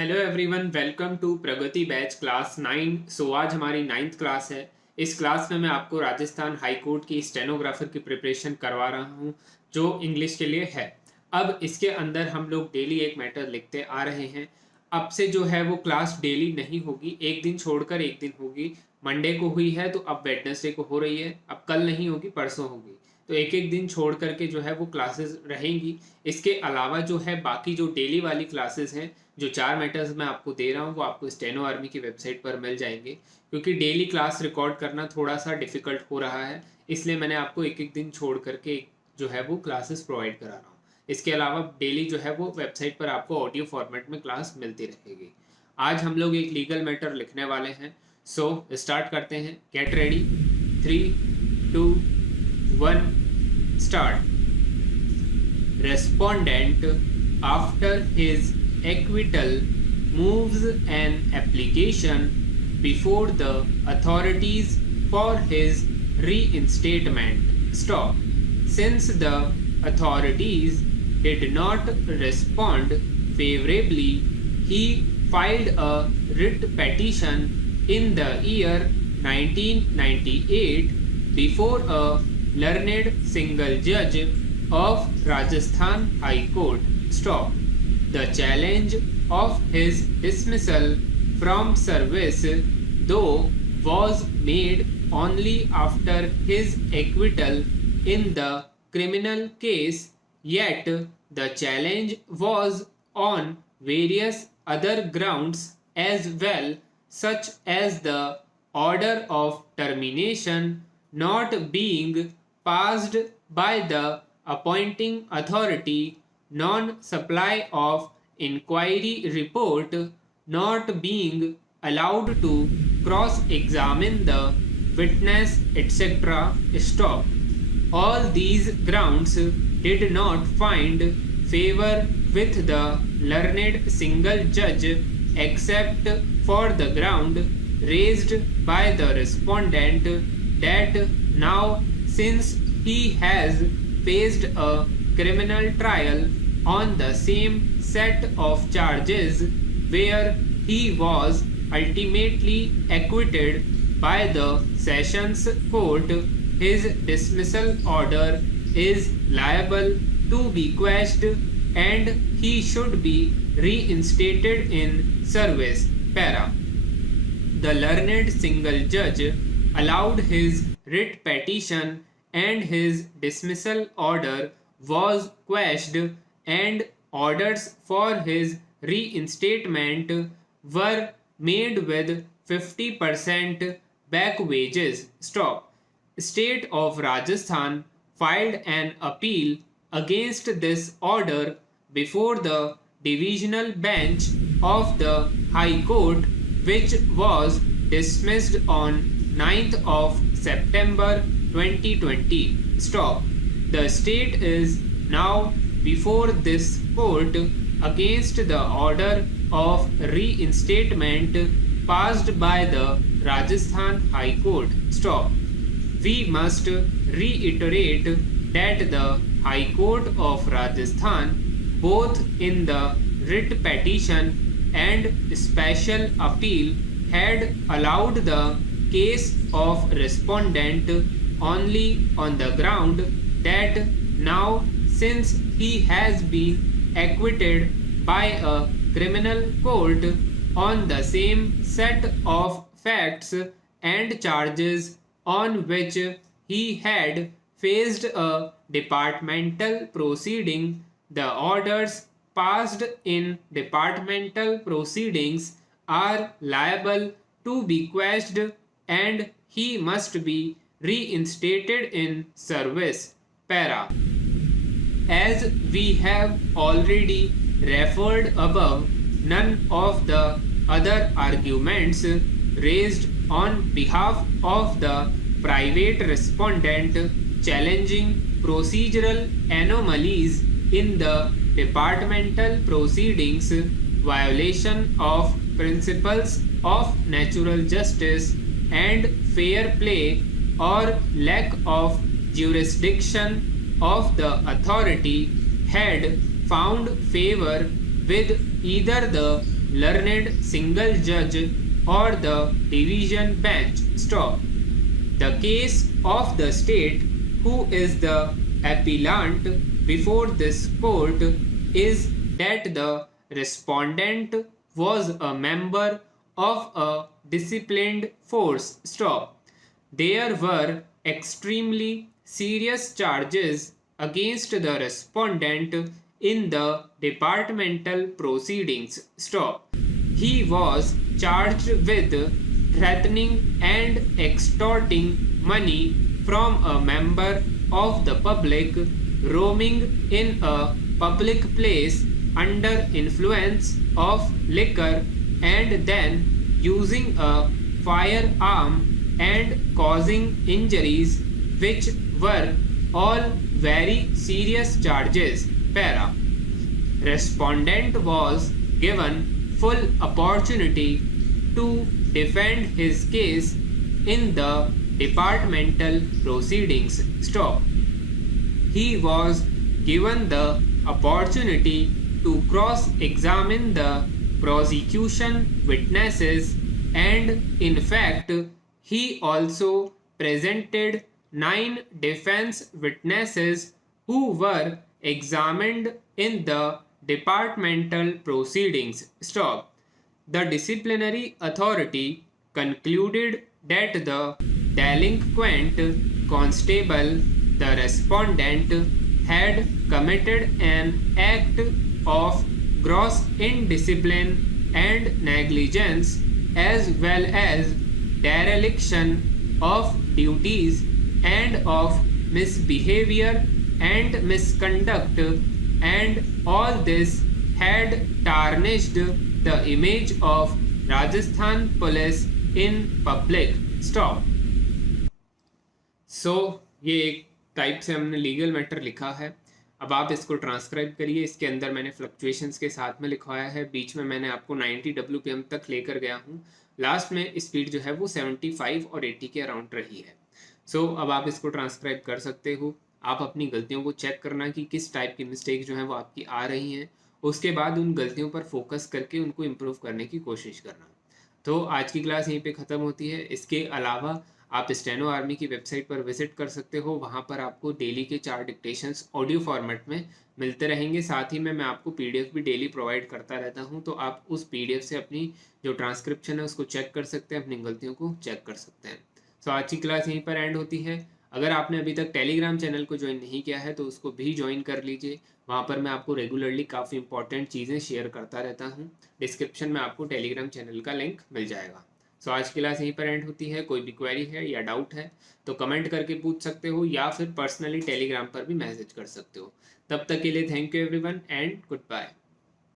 Hello everyone, welcome to Pragati batch class 9। So आज हमारी 9th class है। इस क्लास में मैं आपको राजस्थान हाई कोर्ट की स्टेनोग्राफर की प्रिपरेशन करवा रहा हूँ जो इंग्लिश के लिए है। अब इसके अंदर हम लोग डेली एक मैटर लिखते आ रहे हैं। अब से जो है वो क्लास डेली नहीं होगी, एक दिन छोड़कर एक दिन होगी। मंडे को हुई है तो अब वेडनेसडे को हो रही है, अब कल नहीं होगी, परसों होगी। तो एक एक दिन छोड़ करके जो है वो क्लासेस रहेंगी। इसके अलावा जो है बाकी जो डेली वाली क्लासेस हैं, जो 4 मैटर्स मैं आपको दे रहा हूँ वो आपको स्टेनो आर्मी की वेबसाइट पर मिल जाएंगे। क्योंकि डेली क्लास रिकॉर्ड करना थोड़ा सा डिफिकल्ट हो रहा है, इसलिए मैंने आपको एक एक दिन छोड़ करके जो है वो क्लासेस प्रोवाइड करा रहा हूँ। इसके अलावा डेली जो है वो वेबसाइट पर आपको ऑडियो फॉर्मेट में क्लास मिलती रहेगी। आज हम लोग एक लीगल मैटर लिखने वाले हैं। सो स्टार्ट करते हैं। Get ready. 3, 2, 1 start. Respondent, after his acquittal, moves an application before the authorities for his reinstatement. Stop. Since the authorities did not respond favorably, he filed a writ petition in the year 1998 before a learned single judge of Rajasthan High Court. Stop. The challenge of his dismissal from service, though, was made only after his acquittal in the criminal case, yet the challenge was on various other grounds as well, such as the order of termination not being passed by the appointing authority, non-supply of inquiry report, not being allowed to cross-examine the witness, etc. Stop. All these grounds did not find favor with the learned single judge except for the ground raised by the respondent that now, since he has faced a criminal trial on the same set of charges where he was ultimately acquitted by the Sessions Court, his dismissal order is liable to be quashed and he should be reinstated in service. Para. The learned single judge allowed his writ petition and his dismissal order was quashed and orders for his reinstatement were made with 50% back wages. Stop. State of Rajasthan filed an appeal against this order before the divisional bench of the High Court, which was dismissed on 9th of September 2020. Stop. The state is now before this court against the order of reinstatement passed by the Rajasthan High Court. Stop. We must reiterate that the High Court of Rajasthan, both in the writ petition and special appeal, had allowed the case of respondent only on the ground that now, since he has been acquitted by a criminal court on the same set of facts and charges on which he had faced a departmental proceeding, the orders passed in departmental proceedings are liable to be quashed and he must be reinstated in service. Para. As we have already referred above, none of the other arguments raised on behalf of the private respondent challenging procedural anomalies in the departmental proceedings, violation of principles of natural justice and fair play, or lack of jurisdiction of the authority had found favor with either the learned single judge or the division bench. Stop. The case of the state who is the appellant before this court is that the respondent was a member of a disciplined force. Stop. There were extremely serious charges against the respondent in the departmental proceedings. Stop. He was charged with threatening and extorting money from a member of the public, roaming in a public place under influence of liquor, and then using a firearm and causing injuries, which were all very serious charges. Para. Respondent was given full opportunity to defend his case in the departmental proceedings. Stop. He was given the opportunity to cross-examine the prosecution witnesses, and in fact he also presented 9 defense witnesses who were examined in the departmental proceedings. Stop. The disciplinary authority concluded that the delinquent constable, the respondent, had committed an act of gross indiscipline and negligence, as well as dereliction of duties and of misbehavior and misconduct, and all this had tarnished the image of Rajasthan police in public. Stop. So ये एक type से हमने legal matter लिखा है. अब आप इसको transcribe करिए. इसके अंदर मैंने फ्लक्चुएशंस के साथ में लिखवाया है. बीच में मैंने आपको 90 WPM तक लेकर गया हूँ. लास्ट में स्पीड जो है वो 75 और 80 के अराउंड रही है. सो अब आप इसको ट्रांसक्राइब कर सकते हो. आप अपनी गलतियों को चेक करना कि किस टाइप की मिस्टेक जो है वो आपकी आ रही हैं. उसके बाद उन गलतियों पर फोकस करके उनको इम्प्रूव करने की कोशिश करना. तो आज की क्लास यहीं पे ख़त्म होती है. इसके अलावा आप स्टेनो आर्मी की वेबसाइट पर विजिट कर सकते हो. वहाँ पर आपको डेली के 4 डिक्टेशंस ऑडियो फॉर्मेट में मिलते रहेंगे. साथ ही में मैं आपको PDF भी डेली प्रोवाइड करता रहता हूँ. तो आप उस PDF से अपनी जो ट्रांसक्रिप्शन है उसको चेक कर सकते हैं, अपनी गलतियों को चेक कर सकते हैं. सो आज की क्लास यहीं पर एंड होती है. अगर आपने अभी तक टेलीग्राम चैनल को ज्वाइन नहीं किया है तो उसको भी ज्वाइन कर लीजिए. वहाँ पर मैं आपको रेगुलरली काफ़ी इंपॉर्टेंट चीज़ें शेयर करता रहता हूँ. डिस्क्रिप्शन में आपको टेलीग्राम चैनल का लिंक मिल जाएगा. सो आज की क्लास यहीं पर एंड होती है. कोई भी क्वेरी है या डाउट है तो कमेंट करके पूछ सकते हो, या फिर पर्सनली टेलीग्राम पर भी मैसेज कर सकते हो. तब तक के लिए thank you everyone and good bye.